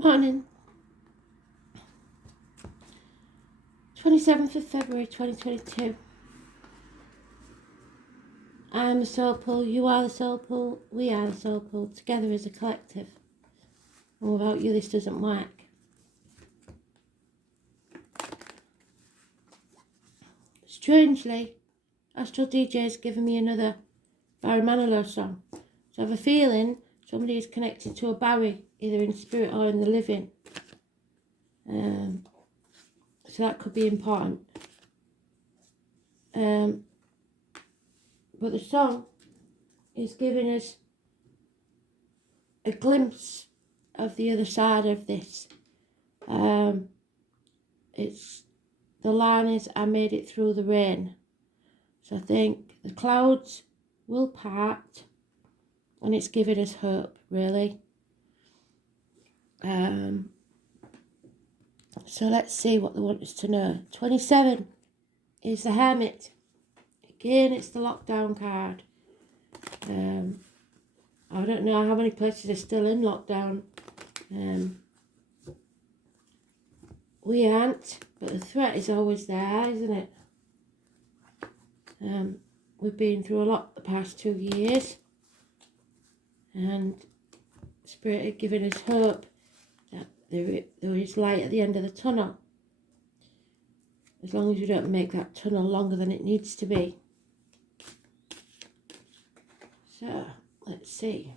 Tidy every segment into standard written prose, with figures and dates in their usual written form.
Morning, 27th of February 2022. I am the soul pool, you are the soul pool, we are the soul pool, together as a collective. And without you, this doesn't work. Strangely, Astral DJ has given me another Barry Manilow song. So I have a feeling somebody is connected to a Barry, either in spirit or in the living. So that could be important. But the song is giving us a glimpse of the other side of this. It's the line is, I made it through the rain. So I think the clouds will part, and it's giving us hope, really. So let's see what they want us to know. 27 is the Hermit. Again, it's the lockdown card. I don't know how many places are still in lockdown. We aren't, but the threat is always there, isn't it? We've been through a lot the past 2 years, and Spirit had given us hope that there is light at the end of the tunnel, as long as we don't make that tunnel longer than it needs to be. So, let's see.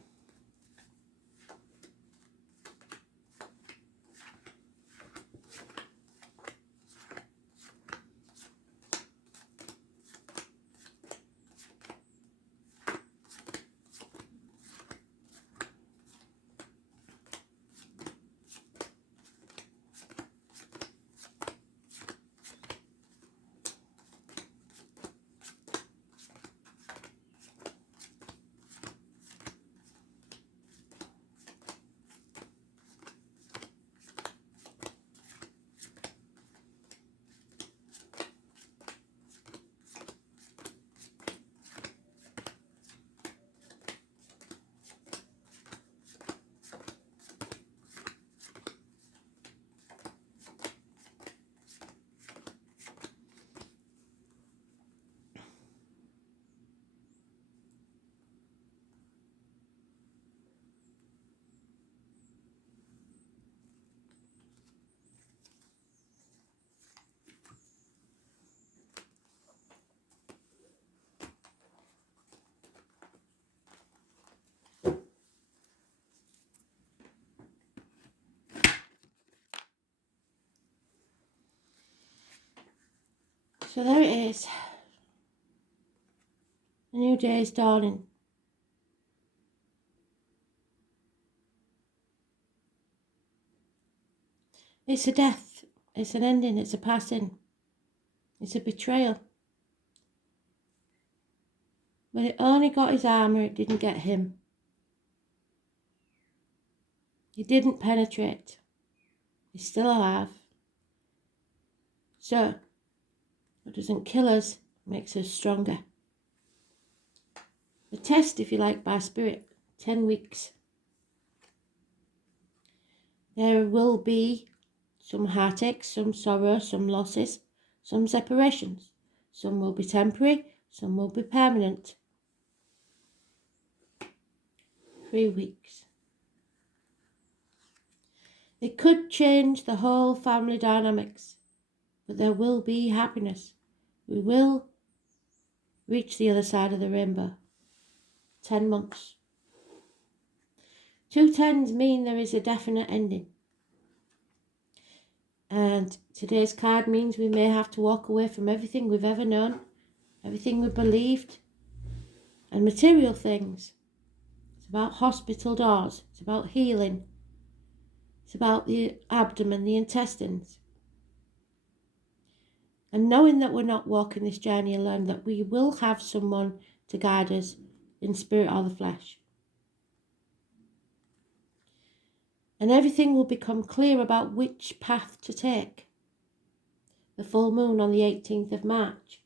So there it is. A new day is dawning. It's a death, it's an ending, it's a passing, it's a betrayal. But it only got his armour, it didn't get him. He didn't penetrate. He's still alive. So, what doesn't kill us makes us stronger. The test, if you like, by Spirit, 10 weeks. There will be some heartaches, some sorrow, some losses, some separations. Some will be temporary, some will be permanent. 3 weeks. It could change the whole family dynamics, but there will be happiness. We will reach the other side of the rainbow. 10 months. 2 10s mean there is a definite ending. And today's card means we may have to walk away from everything we've ever known, everything we believed, and material things. It's about hospital doors. It's about healing. It's about the abdomen, the intestines. And knowing that we're not walking this journey alone, that we will have someone to guide us in spirit or the flesh. And everything will become clear about which path to take. The full moon on the 18th of March.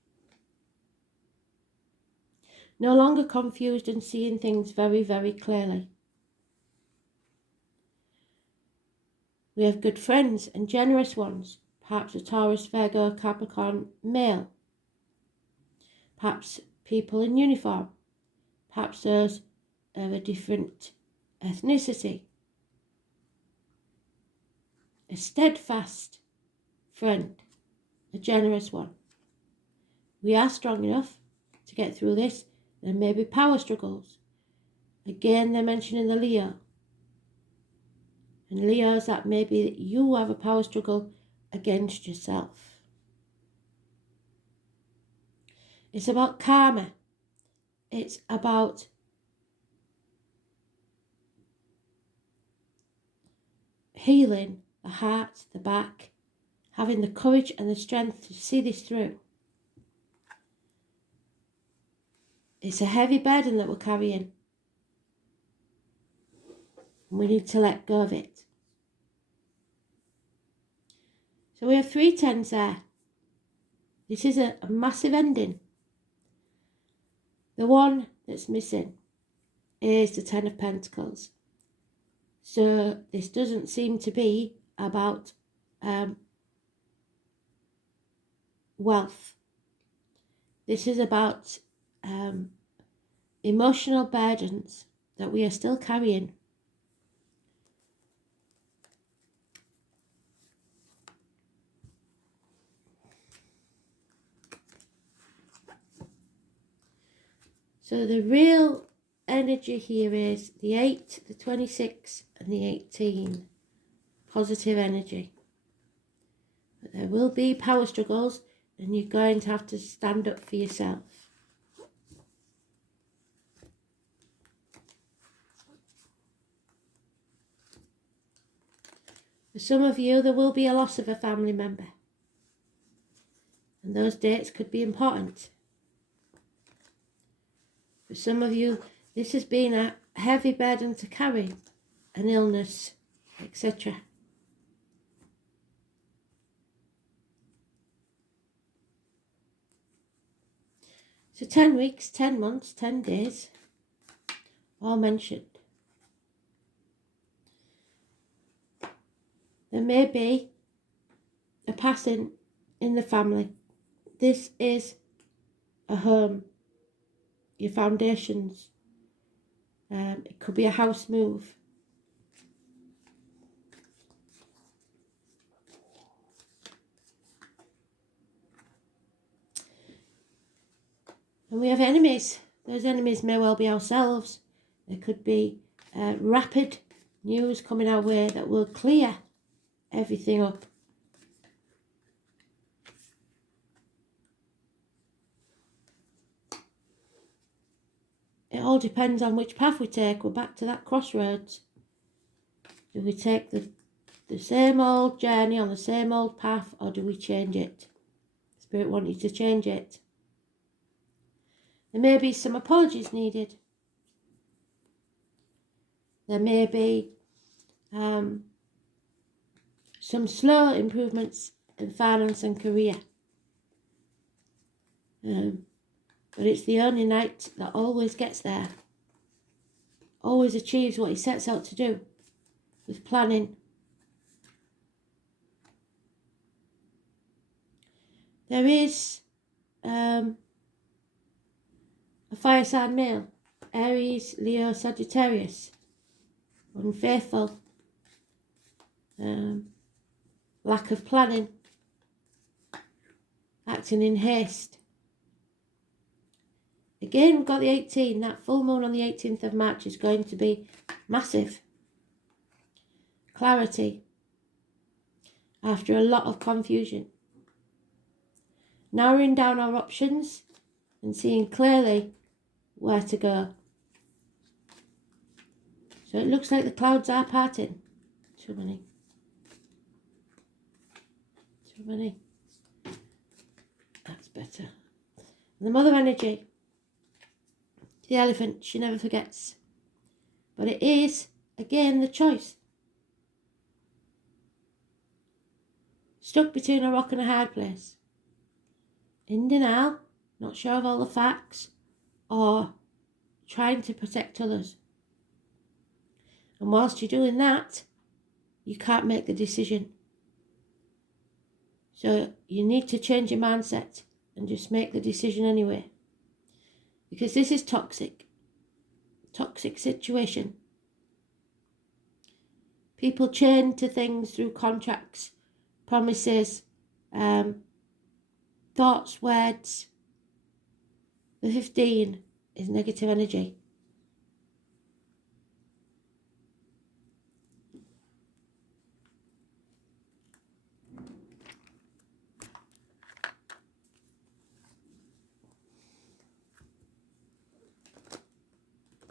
No longer confused and seeing things very, very clearly. We have good friends and generous ones, perhaps a Taurus, Virgo, Capricorn male, perhaps people in uniform, perhaps those of a different ethnicity. A steadfast friend, a generous one. We are strong enough to get through this. There may be power struggles. Again, they're mentioning the Leo. And Leos, that may be that you have a power struggle against yourself. It's about karma. It's about healing the heart, the back, having the courage and the strength to see this through. It's a heavy burden that we're carrying. And we need to let go of it. So we have 3 tens there. This is a massive ending. The one that's missing is the 10 of Pentacles. So this doesn't seem to be about wealth. This is about emotional burdens that we are still carrying. So the real energy here is the 8, the 26 and the 18. Positive energy. But there will be power struggles and you're going to have to stand up for yourself. For some of you, there will be a loss of a family member. And those dates could be important. For some of you, this has been a heavy burden to carry, an illness, etc. So 10 weeks, 10 months, 10 days, all mentioned. There may be a passing in the family. This is a home, your foundations. It could be a house move. And we have enemies. Those enemies may well be ourselves. There could be rapid news coming our way that will clear everything up. It all depends on which path we take. We're back to that crossroads. Do we take the same old journey on the same old path, or do we change it? Spirit want you to change it. There may be some apologies needed. There may be some slow improvements in finance and career. But it's the only knight that always gets there. Always achieves what he sets out to do with planning. There is a fire sign male, Aries, Leo, Sagittarius, unfaithful, lack of planning, acting in haste. Again, we've got the 18. That full moon on the 18th of March is going to be massive. Clarity after a lot of confusion. Narrowing down our options and seeing clearly where to go. So it looks like the clouds are parting. Too many. Too many. That's better. And the mother energy. The elephant, she never forgets. But it is, again, the choice. Stuck between a rock and a hard place. In denial, not sure of all the facts, or trying to protect others. And whilst you're doing that, you can't make the decision. So you need to change your mindset and just make the decision anyway. Because this is toxic situation. People chain to things through contracts, promises, thoughts, words. The 15 is negative energy.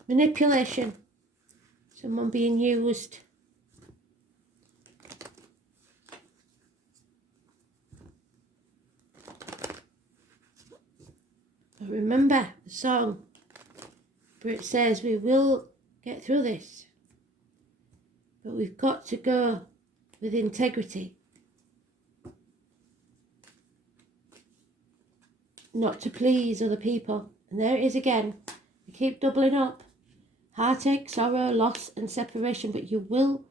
Manipulation. Someone being used. But remember the song where it says we will get through this. But we've got to go with integrity. Not to please other people. And there it is again. We keep doubling up. Heartache, sorrow, loss and separation. But you will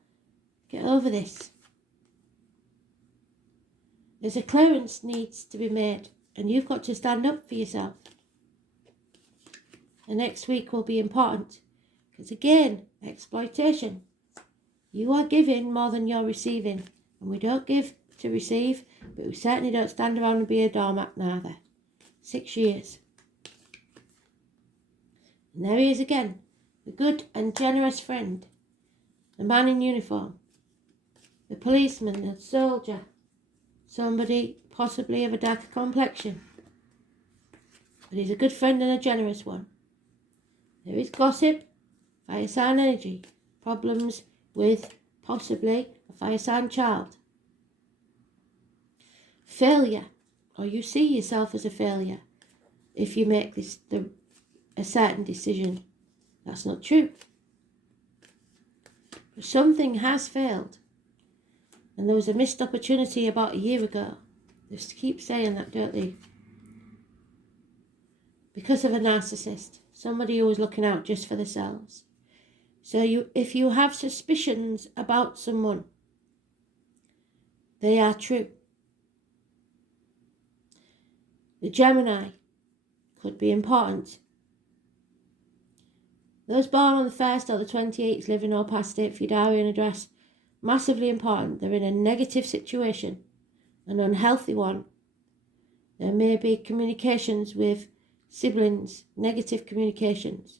get over this. There's a clearance needs to be made. And you've got to stand up for yourself. The next week will be important. Because again, exploitation. You are giving more than you're receiving. And we don't give to receive. But we certainly don't stand around and be a doormat neither. 6 years. And there he is again. The good and generous friend. The man in uniform. The policeman, the soldier. Somebody possibly of a darker complexion. But he's a good friend and a generous one. There is gossip, fire sign energy, problems with possibly a fire sign child. Failure, or you see yourself as a failure if you make a certain decision. That's not true. But something has failed. And there was a missed opportunity about a year ago. They just keep saying that, don't they? Because of a narcissist. Somebody who was looking out just for themselves. So if you have suspicions about someone, they are true. The Gemini could be important. Those born on the 1st or the 28th, living or past it for your diary and address, massively important. They're in a negative situation, an unhealthy one. There may be communications with siblings, negative communications,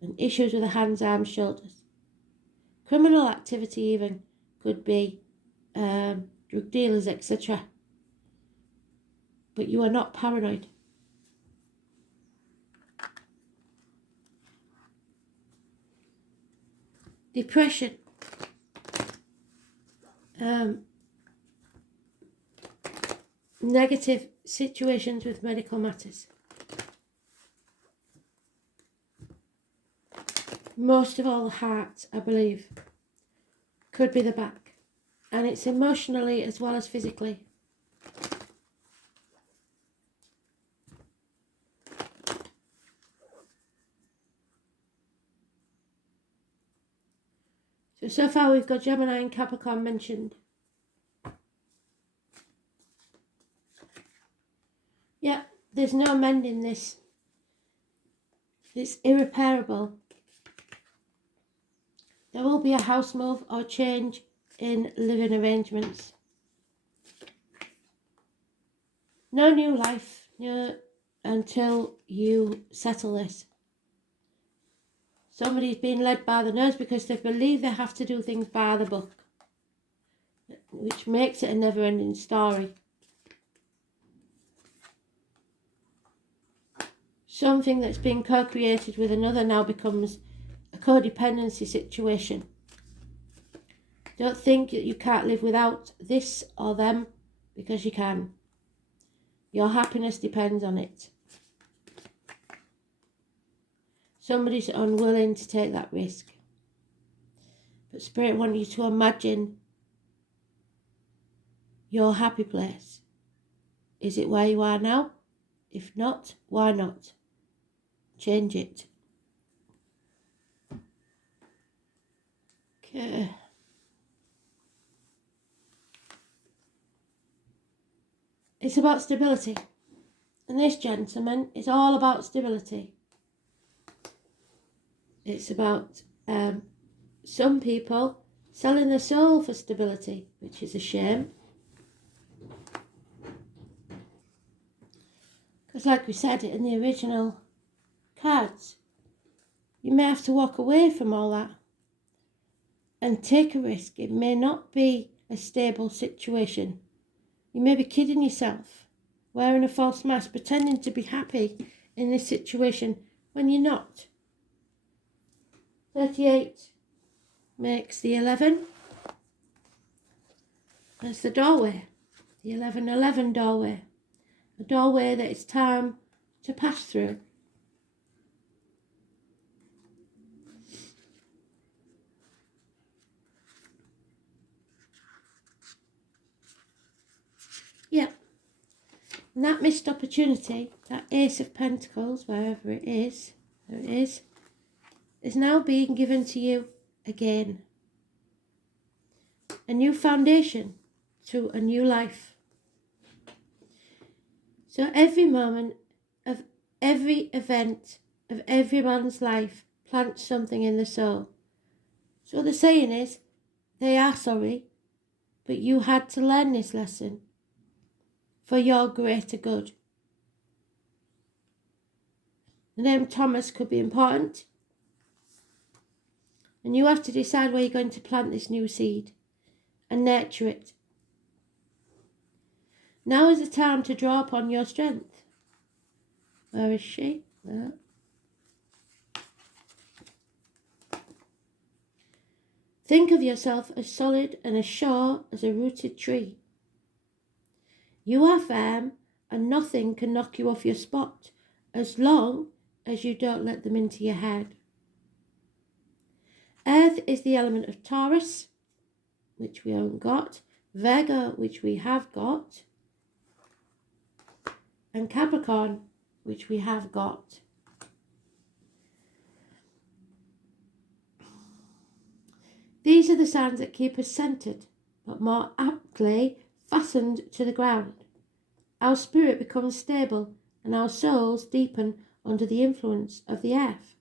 and issues with the hands, arms, shoulders. Criminal activity even could be drug dealers, etc. But you are not paranoid. Depression. Negative situations with medical matters. Most of all the heart, I believe. Could be the back. And it's emotionally as well as physically. So far we've got Gemini and Capricorn mentioned. Yeah, there's no mending this. It's irreparable. There will be a house move or change in living arrangements. No new life until you settle this. Somebody's being led by the nose because they believe they have to do things by the book, which makes it a never-ending story. Something that's been co-created with another now becomes a codependency situation. Don't think that you can't live without this or them, because you can. Your happiness depends on it. Somebody's unwilling to take that risk. But Spirit wants you to imagine your happy place. Is it where you are now? If not, why not? Change it. Okay. It's about stability. And this gentleman is all about stability. It's about some people selling their soul for stability, which is a shame. Because like we said in the original cards, you may have to walk away from all that and take a risk. It may not be a stable situation. You may be kidding yourself, wearing a false mask, pretending to be happy in this situation when you're not. 38 makes the 11. That's the doorway, the 11-11 doorway. A doorway that it's time to pass through. Yeah. And that missed opportunity, that Ace of Pentacles, wherever it is, there it is now being given to you again. A new foundation to a new life. So every moment of every event of every man's life plants something in the soul. So the saying is, they are sorry, but you had to learn this lesson for your greater good. The name Thomas could be important. And you have to decide where you're going to plant this new seed and nurture it. Now is the time to draw upon your strength. Where is she? There. Think of yourself as solid and as sure as a rooted tree. You are firm and nothing can knock you off your spot as long as you don't let them into your head. Earth is the element of Taurus, which we haven't got, Virgo, which we have got, and Capricorn, which we have got. These are the signs that keep us centered, but more aptly fastened to the ground. Our spirit becomes stable and our souls deepen under the influence of the earth.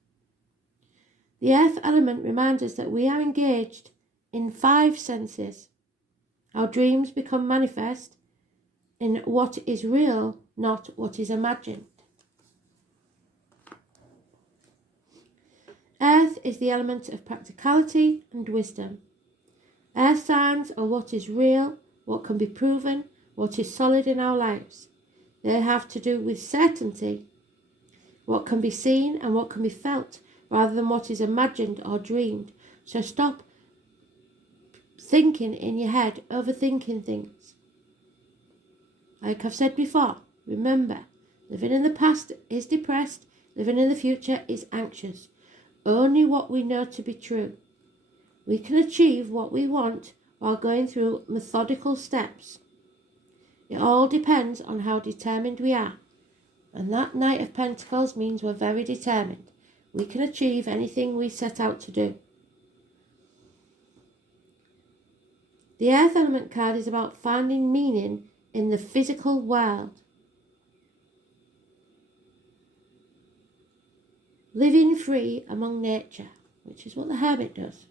The earth element reminds us that we are engaged in 5 senses. Our dreams become manifest in what is real, not what is imagined. Earth is the element of practicality and wisdom. Earth signs are what is real, what can be proven, what is solid in our lives. They have to do with certainty, what can be seen and what can be felt, rather than what is imagined or dreamed. So stop thinking in your head, overthinking things. Like I've said before, remember, living in the past is depressed, living in the future is anxious. Only what we know to be true. We can achieve what we want while going through methodical steps. It all depends on how determined we are. And that Knight of Pentacles means we're very determined. We can achieve anything we set out to do. The Earth Element card is about finding meaning in the physical world. Living free among nature, which is what the Hermit does.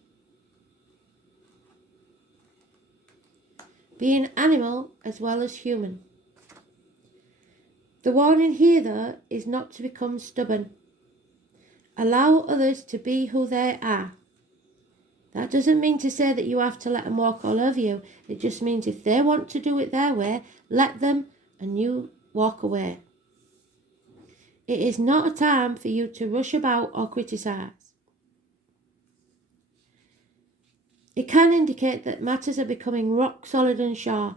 Being animal as well as human. The warning here, though, is not to become stubborn. Allow others to be who they are. That doesn't mean to say that you have to let them walk all over you. It just means if they want to do it their way, let them and you walk away. It is not a time for you to rush about or criticise. It can indicate that matters are becoming rock solid and sure,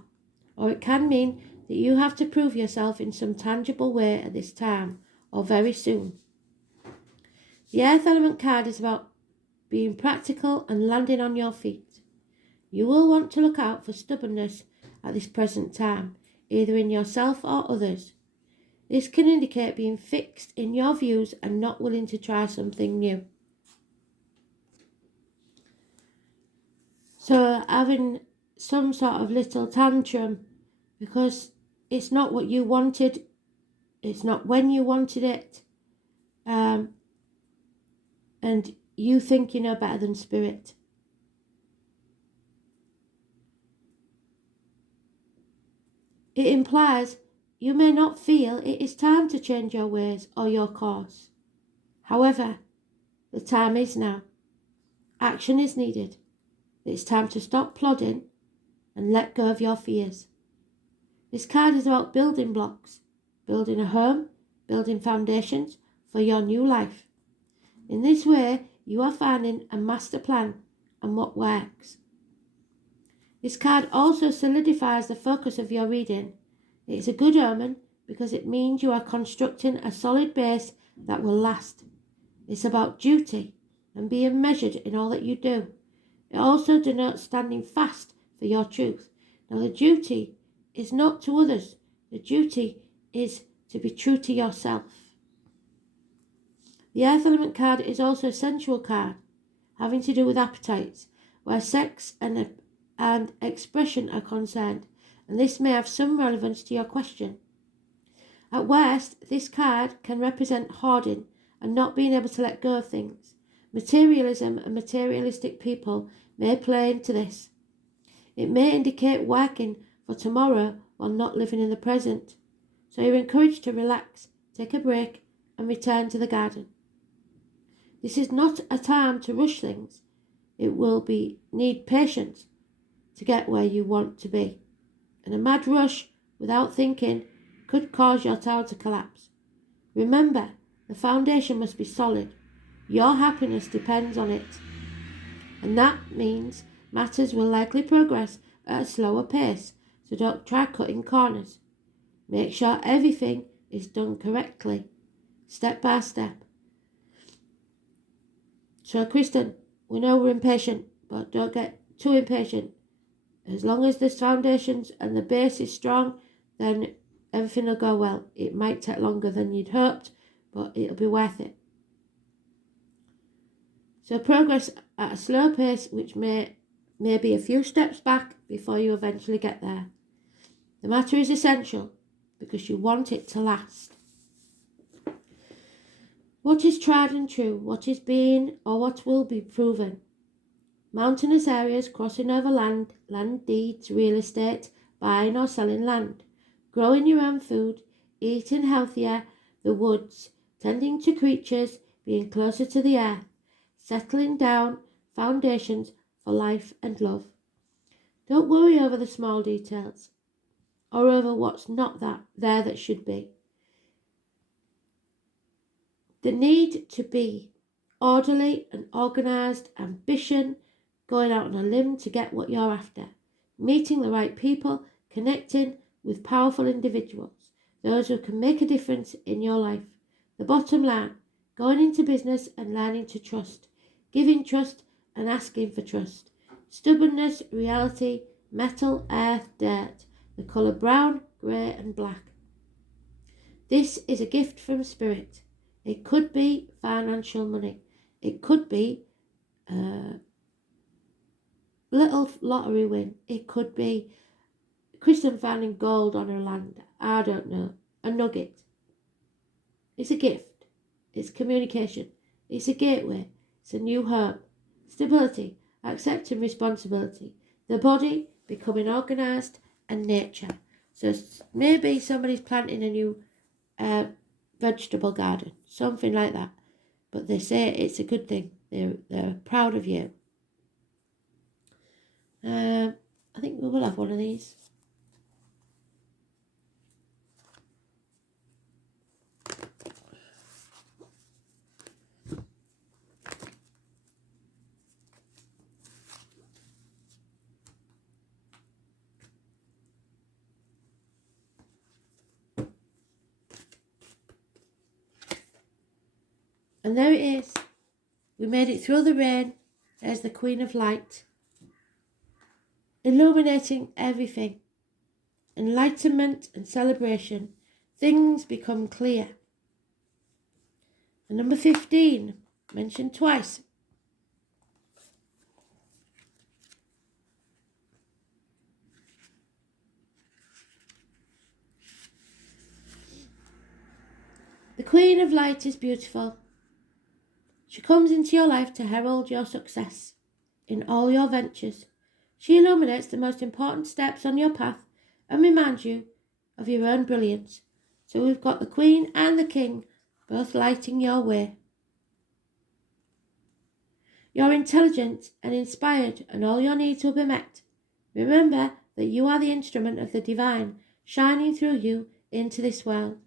or it can mean that you have to prove yourself in some tangible way at this time, or very soon. The Earth Element card is about being practical and landing on your feet. You will want to look out for stubbornness at this present time, either in yourself or others. This can indicate being fixed in your views and not willing to try something new. So having some sort of little tantrum because it's not what you wanted. It's not when you wanted it. And you think you know better than Spirit. It implies you may not feel it is time to change your ways or your course. However, the time is now. Action is needed. It's time to stop plodding and let go of your fears. This card is about building blocks, building a home, building foundations for your new life. In this way, you are finding a master plan and what works. This card also solidifies the focus of your reading. It is a good omen because it means you are constructing a solid base that will last. It's about duty and being measured in all that you do. It also denotes standing fast for your truth. Now, the duty is not to others. The duty is to be true to yourself. The Earth Element card is also a sensual card, having to do with appetites, where sex and expression are concerned, and this may have some relevance to your question. At worst, this card can represent hoarding and not being able to let go of things. Materialism and materialistic people may play into this. It may indicate working for tomorrow while not living in the present. So you're encouraged to relax, take a break, and return to the garden. This is not a time to rush things. It will need patience to get where you want to be. And a mad rush without thinking could cause your tower to collapse. Remember, the foundation must be solid. Your happiness depends on it. And that means matters will likely progress at a slower pace, so don't try cutting corners. Make sure everything is done correctly, step by step. So, Kristen, we know we're impatient, but don't get too impatient. As long as the foundations and the base is strong, then everything will go well. It might take longer than you'd hoped, but it'll be worth it. So progress at a slow pace, which may be a few steps back before you eventually get there. The matter is essential because you want it to last. What is tried and true? What is being or what will be proven? Mountainous areas, crossing over land deeds, real estate, buying or selling land, growing your own food, eating healthier, the woods, tending to creatures, being closer to the earth, settling down, foundations for life and love. Don't worry over the small details or over what's not there that should be. The need to be orderly and organised, ambition, going out on a limb to get what you're after, meeting the right people, connecting with powerful individuals, those who can make a difference in your life. The bottom line, going into business and learning to trust, giving trust and asking for trust. Stubbornness, reality, metal, earth, dirt, the colour brown, grey and black. This is a gift from Spirit. It could be financial money. It could be a little lottery win. It could be Kristen finding gold on her land. I don't know. A nugget. It's a gift. It's communication. It's a gateway. It's a new home. Stability. Accepting responsibility. The body becoming organised and nature. So maybe somebody's planting a new vegetable garden. Something like that. But they say it's a good thing. They're proud of you. I think we will have one of these. And there it is. We made it through the rain. There's the Queen of Light. Illuminating everything. Enlightenment and celebration. Things become clear. And number 15, mentioned twice. Queen of Light is beautiful. She comes into your life to herald your success in all your ventures. She illuminates the most important steps on your path and reminds you of your own brilliance. So we've got the Queen and the King both lighting your way. You're intelligent and inspired, and all your needs will be met. Remember that you are the instrument of the divine shining through you into this world.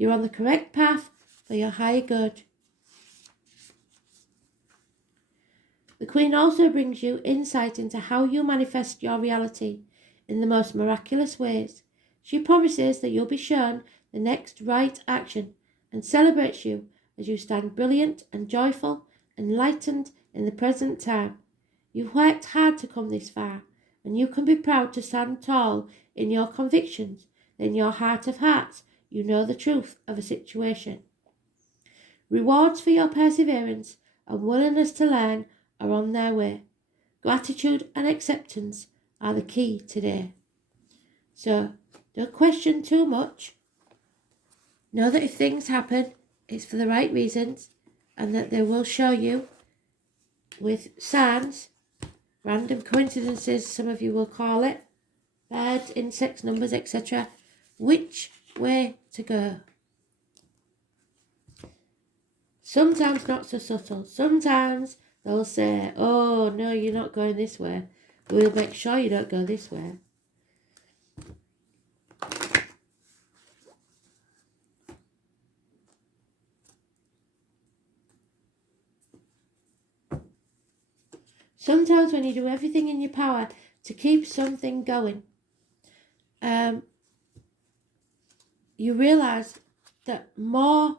You're on the correct path for your higher good. The Queen also brings you insight into how you manifest your reality in the most miraculous ways. She promises that you'll be shown the next right action and celebrates you as you stand brilliant and joyful, enlightened in the present time. You've worked hard to come this far, and you can be proud to stand tall in your convictions. In your heart of hearts, you know the truth of a situation. Rewards for your perseverance and willingness to learn are on their way. Gratitude and acceptance are the key today. So, don't question too much. Know that if things happen, it's for the right reasons, and that they will show you with signs, random coincidences, some of you will call it, birds, insects, numbers, etc., which way to go. Sometimes not so subtle. Sometimes they'll say, oh, no, you're not going this way. We'll make sure you don't go this way. Sometimes when you do everything in your power to keep something going, you realise that more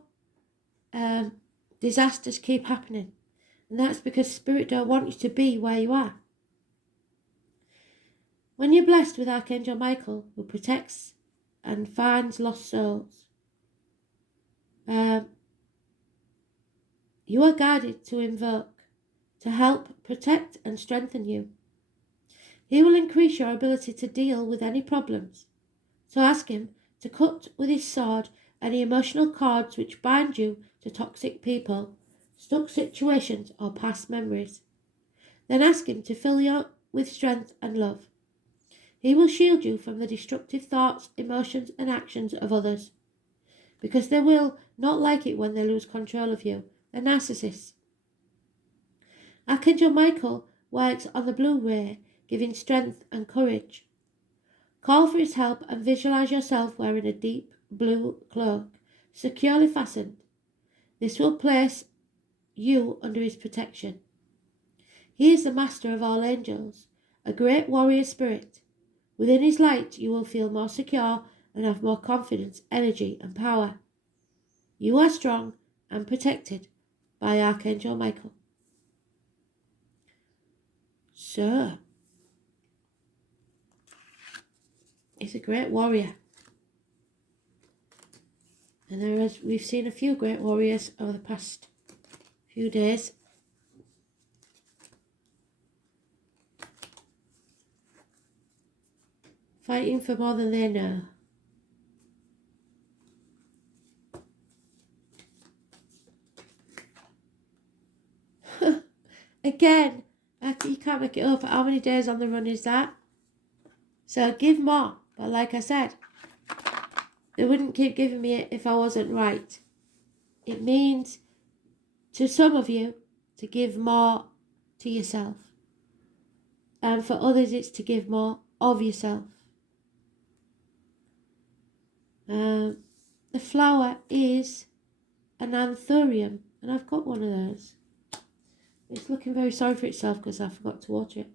disasters keep happening. And that's because Spirit don't want you to be where you are. When you're blessed with Archangel Michael, who protects and finds lost souls, you are guided to invoke, to help protect and strengthen you. He will increase your ability to deal with any problems. So ask him to cut with his sword any emotional cords which bind you to toxic people, stuck situations, or past memories. Then ask him to fill you with strength and love. He will shield you from the destructive thoughts, emotions, and actions of others, because they will not like it when they lose control of you. They're narcissists. Archangel Michael works on the blue ray, giving strength and courage. Call for his help and visualize yourself wearing a deep blue cloak, securely fastened. This will place you under his protection. He is the master of all angels, a great warrior spirit. Within his light, you will feel more secure and have more confidence, energy, and power. You are strong and protected by Archangel Michael. So, he's a great warrior. And we've seen a few great warriors over the past few days. Fighting for more than they know. Again, you can't make it up. How many days on the run is that? So give more. But like I said, they wouldn't keep giving me it if I wasn't right. It means to some of you to give more to yourself. And for others, it's to give more of yourself. The flower is an anthurium, and I've got one of those. It's looking very sorry for itself because I forgot to water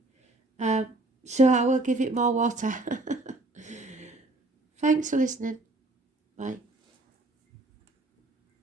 it. So I will give it more water. Thanks for listening. Bye.